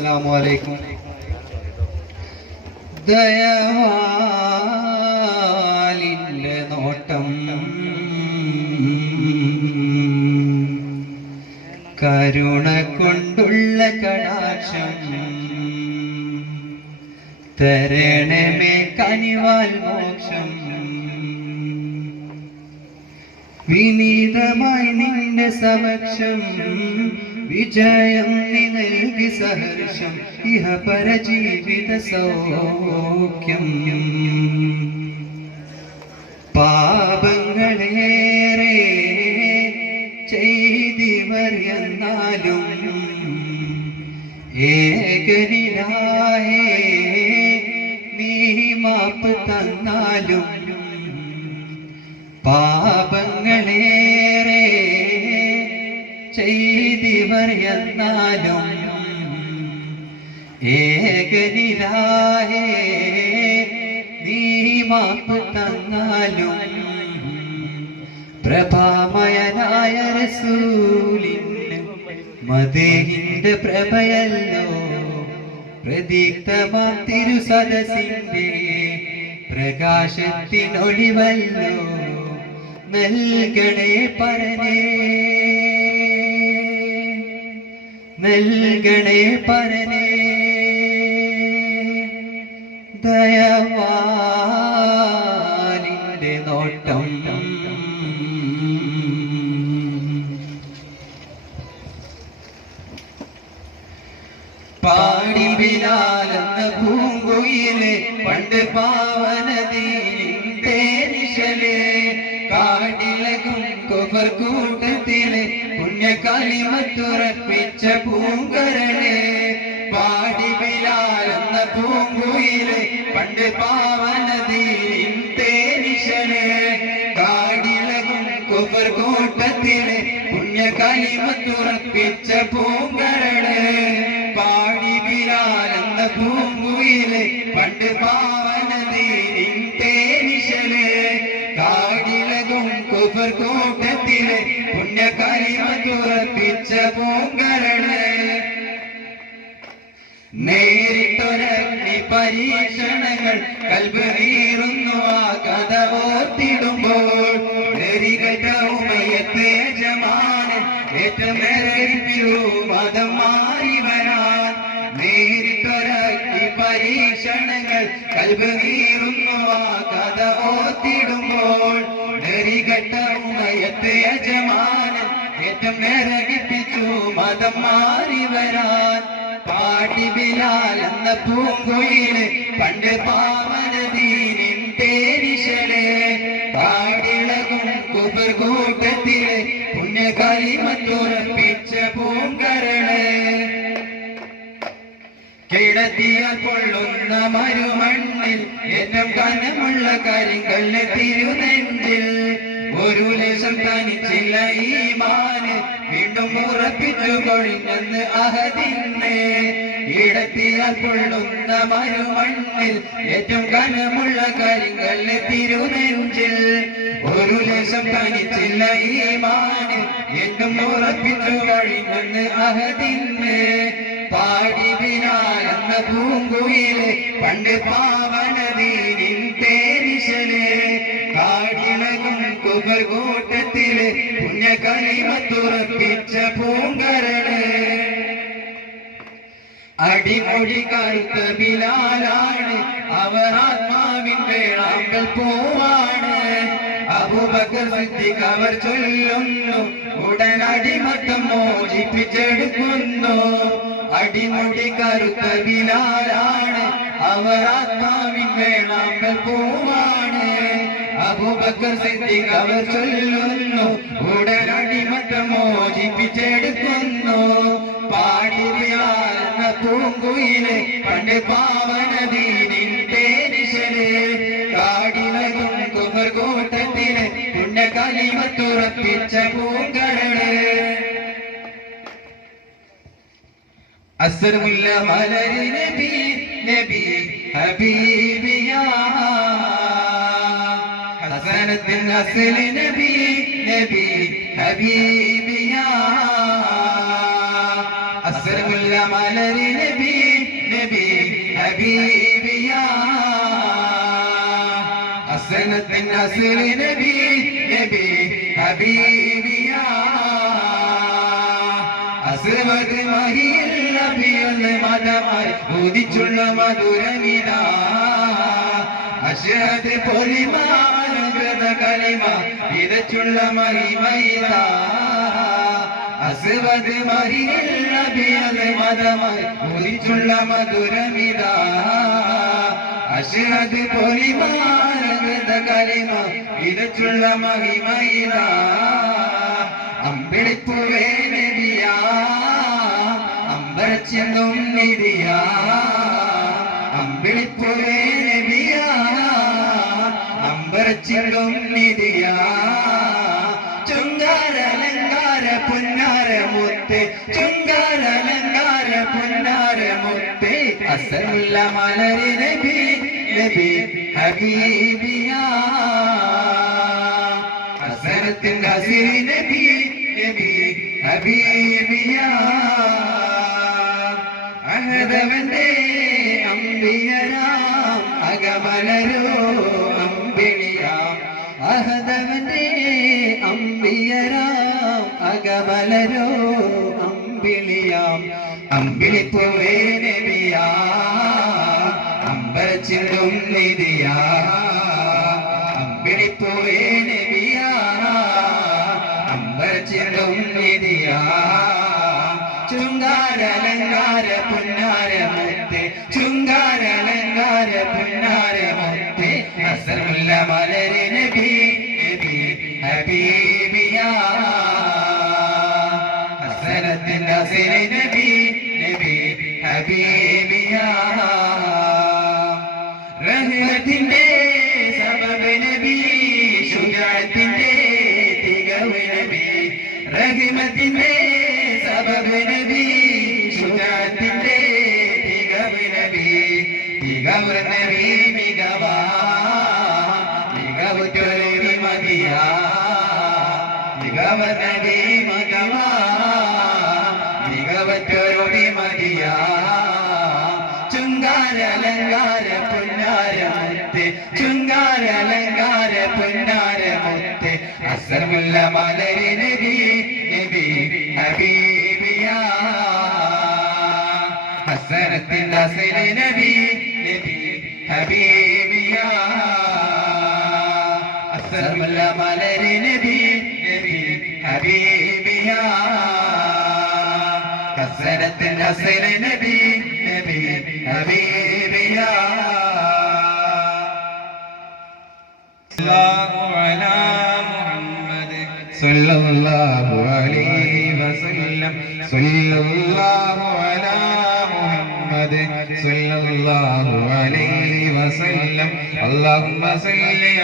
അസ്സലാമു അലൈക്കും. ദയവാലിന്റെ നോട്ടം കരുണ കൊണ്ടുള്ള കടാക്ഷം തരണമേ കനിവാൽ മോക്ഷം. വിനീതമായി നിന്റെ സമക്ഷം വിജയം നീ നൽകി സഹർഷം ഇഹ പരജീവിത സൗഖ്യം. പാപങ്ങളേറെ ചെയ്തിവർ എന്നാലും ഏകനിലായേ നീ മാപ്പ് തന്നാലും പാപങ്ങളേറെ ചെയ്തിവർ എന്നാലും ഏകനിലായേ നീ മാപ്പ് തന്നാലും പ്രഭാമയനായ റസൂലിന് മദീഹിന്റെ പ്രഭയല്ലോ പ്രദീപ്തമാം തിരുസദസിന്റെ പ്രകാശത്തിനൊളിവല്ലോ. നൽകണേ പരനേ നൽകണേ പരനേ ദയവാലിന്റെ നോട്ടം. പാടി ബിലാലെന്ന പൂങ്കുയിലെ പണ്ട് പാവനദീനിന്റെ നിശലെ കാടിലകും കുഫർ കൂട്ടത്തിലെ പുണ്യകാലിമത്തുറപ്പിച്ച പൂങ്കരളെ. പാടി ബിലാലെന്ന പൂങ്കുയിലെ പണ്ട് പാവനദീനിന്റെ നിശലെ കാടിലകും കുഫർ കൂട്ടത്തിലെ പുണ്യകാലിമത്തുറപ്പിച്ച പൂങ്കരളെ. പാടി ബിലാലെന്ന പൂങ്കുയിലെ പണ്ട് പാവനദീനിന്റെ നിശലെ കാടിലകും കുഫർ കൂട്ടത്തിലെ പുണ്യകാലിമത്തുറപ്പിച്ച പൂങ്കരളെ. നേരിട്ടൊരഗ്നി പരീക്ഷണങ്ങൾ കൽബ് നീറുന്നു ആ കഥ ഓർത്തിടുമ്പോൾ. നെറികെട്ട ഉമയത്തെ യജമാനൻ ഏറ്റമേറിച്ചു മതം മാറി വരാൻ. നേരിട്ടൊരഗ്നി പരീക്ഷണങ്ങൾ കൽബ് നീറുന്നു ആ കഥ ഓർത്തിടുമ്പോൾ. നെറികെട്ട ഉമയത്തെ യജമാനൻ ഏറ്റമേറിപ്പിച്ചു മതം മാറി വരാൻ. പാടി ബിലാലെന്ന പൂങ്കുയിലെ പണ്ട് പാവനദീനിന്റെ നിശലെ കാടിളകും കുഫർ കൂട്ടത്തിലെ പുണ്യകാലിമത്തുറപ്പിച്ച പൂങ്കരളെ. കിടത്തിയാൽ പൊള്ളുന്ന മരുമണ്ണിൽ ഏറ്റവും കനമുള്ള കരിങ്കല്ല് തിരുനെഞ്ചിൽ ഒരു ലേശം തനിച്ചില്ല ഈമാന് വീണ്ടും ഉറപ്പിച്ചു കൊഴിഞ്ഞെന്ന് അഹദിന്നെ. ഇടത്തിയാൽ പൊള്ളുന്ന മരുമണ്ണിൽ ഏറ്റവും കനമുള്ള കരിങ്കല്ല് തിരുനെഞ്ചിൽ ഒരു ലേശം തനിച്ചില്ല ഈമാന് വീണ്ടും ഉറപ്പിച്ചു കൊഴിഞ്ഞെന്ന് അഹദിന്നെ. പാടി ബിലാലെന്ന പൂങ്കുയിലെ പണ്ട് പാവനദീനിന്റെ നിശലെ കാടിളകും കുഫർ കൂട്ടത്തിലെ പുണ്യകാലിമത്തുറപ്പിച്ച പൂങ്കരളെ. അടിമൊഴി കറുത്ത ബിലാലാണ് അവർ ആത്മാവിൻ വേളാമ്പൽ പൂവാണ്. അബൂബക്കർ സിദ്ദീഖ് അവർ ചൊല്ലുന്നു ഉടൻ അടിമത്തം മോചിപ്പിച്ചെടുക്കുന്നു. അടിമുടി കറുത്ത ബിലാലാണ് അവർ ആത്മാവിൻ വേളാമ്പൽ പൂവാണ്. അബൂബക്കർ സിദ്ദീഖ് അവർ ചൊല്ലുന്നു ഉടൻ അടിമത്തം മോചിപ്പിച്ചെടുക്കുന്നു. പാടി ബിലാലെന്ന പൂങ്കുയിലെ പണ്ട് പാവനദീനിന്റെ നിശലെ കാടിലകും കുഫർ കൂട്ടത്തിലെ പുണ്യകാലിമത്തുറപ്പിച്ച പൂങ്കരളെ. അസ്സലാമുല്ല മലരി നബി നബി ഹബീബിയാ ഹസനത്തിൻ അസ്ലി നബി നബി ഹബീബിയാ. അസ്സലാമുല്ല മലരി നബി ഹബീബിയാ അസ്വദ് മഹിയിൽ നബിയുടെ മതമായി ഉദിച്ചുള്ള മധുരമിതാ അശ്ഹദ് പൊലിമാനകൃത കലിമ വിതച്ചുള്ള മഹിമയിതാ അസ്വദ് മഹിയിൽ നബിയുടെ മതമായി ഉദിച്ചുള്ള മധുരമിതാ അശ്ഹദ് പൊലിമാനകൃത കലിമ വിതച്ചുള്ള മഹിമയിതാ അമ്പിളിപ്പൂവേ നബിയാ അമ്പരച്ചെന്നും നിധിയാ അമ്പിളിപ്പൂവേ നബിയാ അമ്പരച്ചെന്നും നിധിയാ ചുങ്കാരലങ്കാര പുന്നാര മുത്തേ ചുങ്കാരലങ്കാര പുന്നാര മുത്തേ അസറുള്ള മലരി നബി നബി ഹബീബിയാ അസരത്തിൻ ഹസിരി നബി നബി ഹബീബിയാ അഹദവന്റെ അമ്പിയരാം അകമലരോ അമ്പിളിയാം അഹദവന്റെ അമ്പിയരാം അകമലരോ അമ്പിളിയാം അമ്പിളിപ്പൂവേ നബിയാ അമ്പരച്ചിലും നിധിയാ അമ്പിളിപ്പൂവേ നബിയാ അമ്പരച്ചിലും നിധിയാ ചുങ്കാരലങ്കാര പുന്നാര മുത്തേ ചുങ്കാരലങ്കാര പുന്നാര മുത്തേ അസറുള്ള മലരി നബി നബി ഹബീബിയാ അസരത്തിൻ അസിരി നബി നബി ഹബീബിയാ റഹ്മത്തിന്റെ സബബ് നബി ശുജാഅത്തിന്റെ തികവ് നബി റഹ്മത്തിന്റെ സബബ് നബി ശുജാഅത്തിന്റെ തികവ് നബി തികവ് നബി മികവാ മികവുറ്റൊരു വിമതിയാ മികവ് നബി മികവാ മികവുറ്റൊരു വിമതിയാ ചുങ്കാരലങ്കാര പുന്നാര മുത്തേ ചുങ്കാരലങ്കാര പുന്നാര മുത്തേ അസറുള്ള മലരി നബി നബി ഹബീബിയാ ഹസരത്തിൻ അസ്ലി നബി നബി ഹബീബിയാ അസറുള്ള മലരി നബി നബി ഹബീബിയാ ഹസരത്തിൻ അസ്ലി നബി നബി ഹബീബിയാ സല്ലല്ലാഹു അലൈഹി വസല്ലം സല്ലല്ലാഹു അലാ മുഹമ്മദ് സല്ലല്ലാഹു അലൈഹി വസല്ലം അല്ലാഹുമ്മ സല്ലി